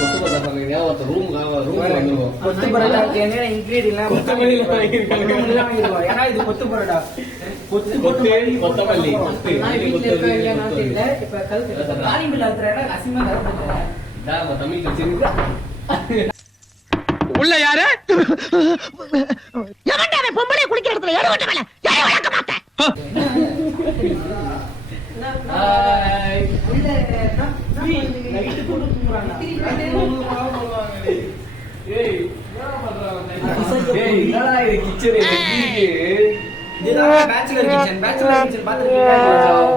கொத்து பரோட்டா வந்துருவோம் கொத்து பரோட்டா. ஏன்னா இது கொத்து பரோட்டா கொத்து கொத்து, கொத்தமல்லி. இப்ப கழுத்து உள்ள யாரு? பொம்பளை குளிக்கிற இடத்துல எடு ஓட்ட மேல. யாரை வளர்க்க மாட்டேன்.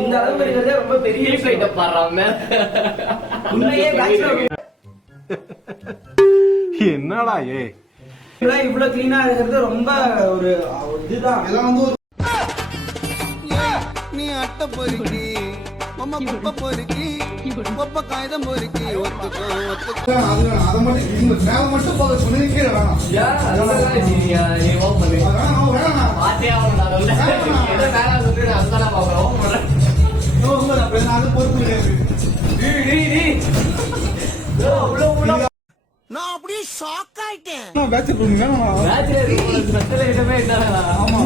இந்த அளவுக்கு இருக்கிறதே ரொம்ப பெரிய லைட்ட பாறாம உண்மையே பேச்சுலர் என்னடா ஏ இவ்வளவு கிளீனா இருக்கிறது ரொம்ப ஒரு இதுதான். இதெல்லாம் வந்து அட்டை பொறுக்கி மம்மா குப்பை பொறுக்கி குப்பை காகிதம் பொறுக்கி ஒத்துக்கோ ஒத்துக்கோ. அது மட்டும் இந்த மேல மட்டும் போக சொன்னீங்க கீழே வேணாம். நான் சொல்ல அப்படியே ஷாக் ஆயிட்டேன். நான் பேச்சு வேணாம்? ஆமா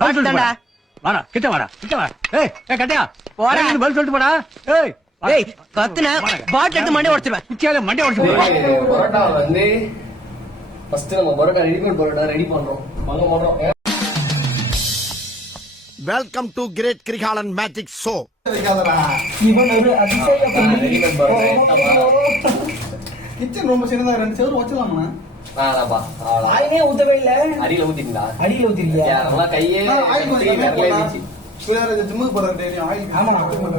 பாத்துட்டேன்டா. போடா. வாடா கிட்ட வாடா கிட்ட வா ஏய் கட்டையா. பதில் சொல்லிட்டு போடா. ஏய் வாடா. ஏய் கத்துன வாடா. பாட்டில் எடுத்து மண்டை உடைச்சிருவேன். மண்டை ஃபர்ஸ்ட் நம்ம பரோட்டா ரெடிமேட் பரோட்டா ரெடி பண்றோம். வாங்க பண்றோம் welcome to great Kirikalan magic show kitchen ரொம்ப சின்னதா ரெண்டு சேர் வச்சலாமா. ஆயினே ஊத்தவே இல்ல. அடியில ஊத்திங்களா அடியில ஊத்திருக்கியா? நல்லா கையே ஆயில் ஜிம்முக்கு போற ஆயில். ஆமா.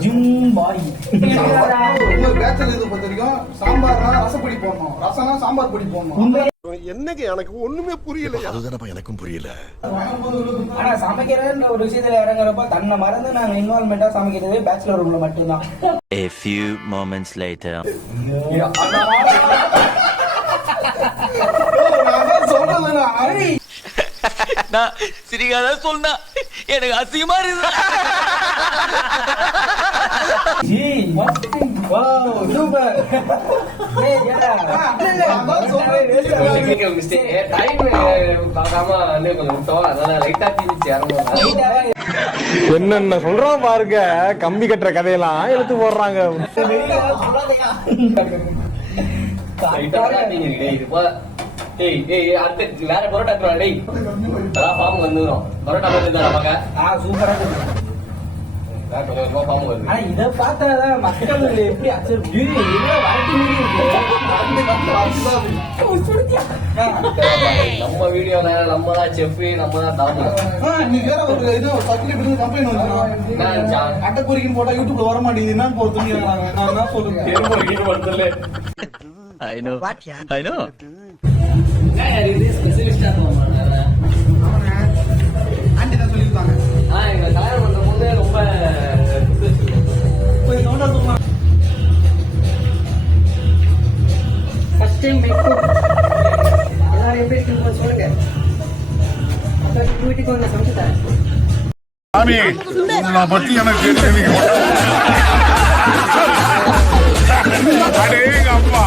ஜிம் பாடி பேச்சல் இது பொறுத்த வரைக்கும் சாம்பார்னா ரசப்பொடி போடணும். ரசம்னா சாம்பார் பொடி போடணும். என்னங்க எனக்கு ஒண்ணுமே புரியல அதுதானப்பா எனக்கும் புரியல. ஆனா சமைக்கிறன்ற ஒரு விஷயத்துல இறங்குறப்ப தன்னை மறந்து நாங்க இன்வால்மெண்டா சமைக்கிறது பேச்சுலர் ரூம்ல மட்டும்தான். A few moments later. நான் சிரிக்காத சொன்னா எனக்கு அசிங்கமா இருக்கு வந்து. என்னென்ன சொல்றோம் பாருங்க கம்பி கட்டுற கதையெல்லாம் எடுத்து போடுறாங்க. வேற பரோட்டா டேய். பாம்பு வந்துரும். பரோட்டா வந்துருதா பாக்க? ஆ சூப்பரா ஆனா இத பார்த்தாதான் மக்கள் எப்படி அச்சர் வரட்டி நம்ம வீடியோல நம்ம தான் செஃப் நம்ம தான் டாக்டர் நீ வேற ஒரு இது சர்டிபிகேட் கம்ப்ளைண்ட் போட்டா யூடியூப்ல வர மாட்டேங்குது என்ன போறது நான் என்ன know. I know. ஸ்பெஷலிஸ்டா போவாங்க ஃபர்ஸ்ட் டைம் மேக்கப் எல்லாரும் எப்படி இருக்குன்னு சொல்லுங்க. வீட்டுக்கு வந்து சமைச்சு தரேன் சாமி பத்தி எனக்கு அடேங்க அப்பா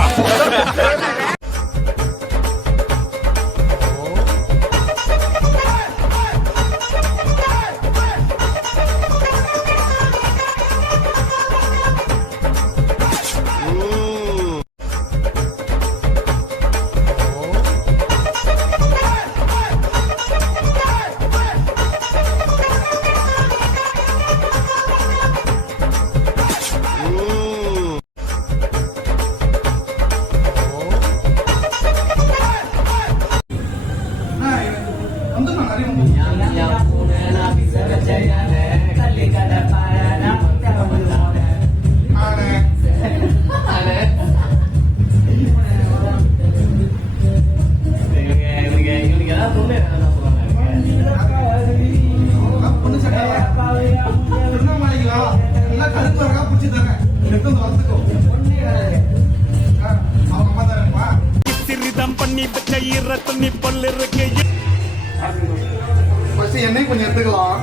சிறிதம் பண்ணி பச்சை ஈரத்தண்ணி பல்லு பண்ணி எடுத்துக்கலாம்.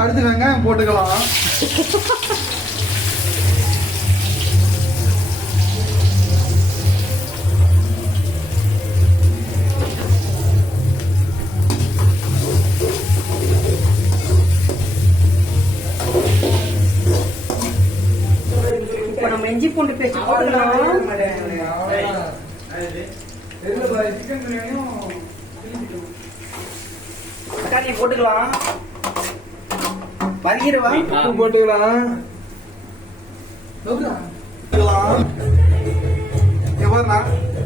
அடுத்து வெங்காயம் போட்டுக்கலாம். நம்ம இஞ்சி பூண்டு பேச்சு போட்டுக்கலாம். சிக்கன் பிரியாணியும் தக்காளி போட்டுக்கலாம். வதக்கிடுவா. உப்பு போட்டுக்கலாம். போட்டுக்கலாம். இங்க பாருண்ணா,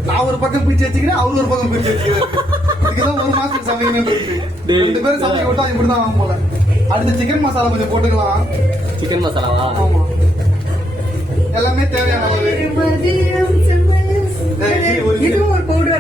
நான் ஒரு பக்கம் பிரிச்சு வச்சுக்கிறேன் அவர் ஒரு பக்கம் பிரிச்சு வச்சுக்கிறேன் இதுக்குதான் ஒரு ரெண்டு பேரும் சமைக்க விட்டா இப்படிதான் ஆகும் போல. அடுத்து சிக்கன் மசாலா கொஞ்சம் போட்டுக்கலாம். சிக்கன் மசாலாவா ஆமா. எல்லாமே தேவையான அளவு.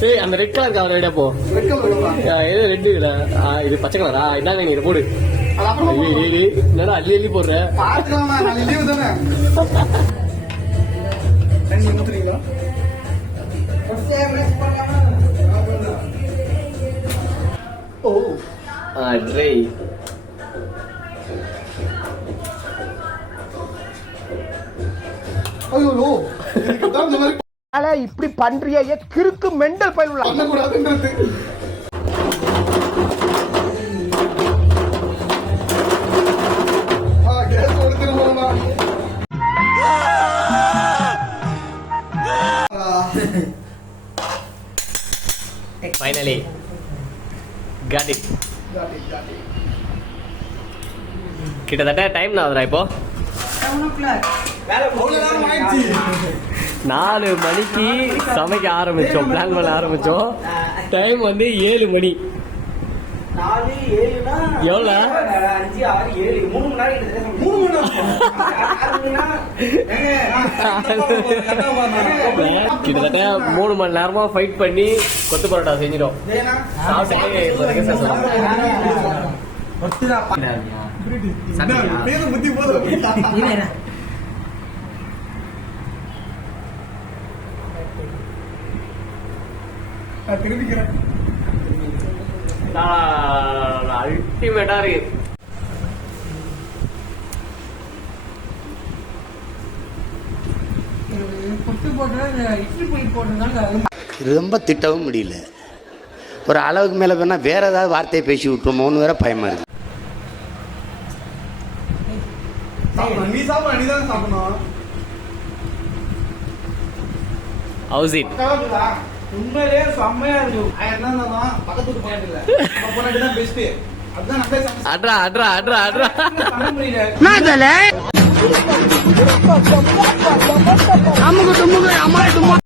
டேய் அந்த ரெட் கலர் கவர் ரெடியா போ. இது ரெட் இதுல இது பச்சை கலரா இந்தாங்க நீ இதை போடு. ஏய், ஏய், என்னடா அள்ளி அள்ளி போடுற? ஓ. ஆ ட்ரை ஐயோ. இதுக்கு தான் இந்த மாதிரி இப்படி பண்றிய கிறுக்கு மெண்டல் பயில் உள்ள பண்ணக்கூடாதுன்றது. ஆ, gas கொடுத்துருவோம்ண்ணா. ஃபைனலி காட் இட் கிட்டத்தட்ட டைம் நான் இப்போ. நாலு மணிக்கு சமைக்க ஆரம்பிச்சோம் பிளான் பண்ண ஆரம்பிச்சோம். டைம் வந்து ஏழு மணி. எவ்வளோ? கிட்டத்தட்ட மூணு மணி நேரம். ஃபைட் பண்ணி கொத்து பரோட்டா செஞ்சிடும் சாப்பிட்டு இப்போ ரெக்க சொல்லலாம் என்ன, பேரு புத்தி போதும். நான் திரும்பிக்கிறேன் அல்டிமேட்டா இருக்கு ரொம்ப திட்டவும் முடியல. ஒரு அளவுக்கு மேலே வேணால் வேற ஏதாவது வார்த்தையை பேசி விட்டுருமோன்னு வேற பயமா இருக்கு. சாப்பிடணும். நீ சாப்பிட நீ தான் சாப்பிடணும். How's it? உண்மையிலேயே செம்மையா இருக்கும் நான் என்ன இருந்தாலும் பக்கத்து வீட்டு இல்ல. நம்ம தான் பெஸ்ட் அதுதான் அட்ரா அட்ரா அட்ரா அட்ரா. முடியல அமுகு துமுகு அம்மா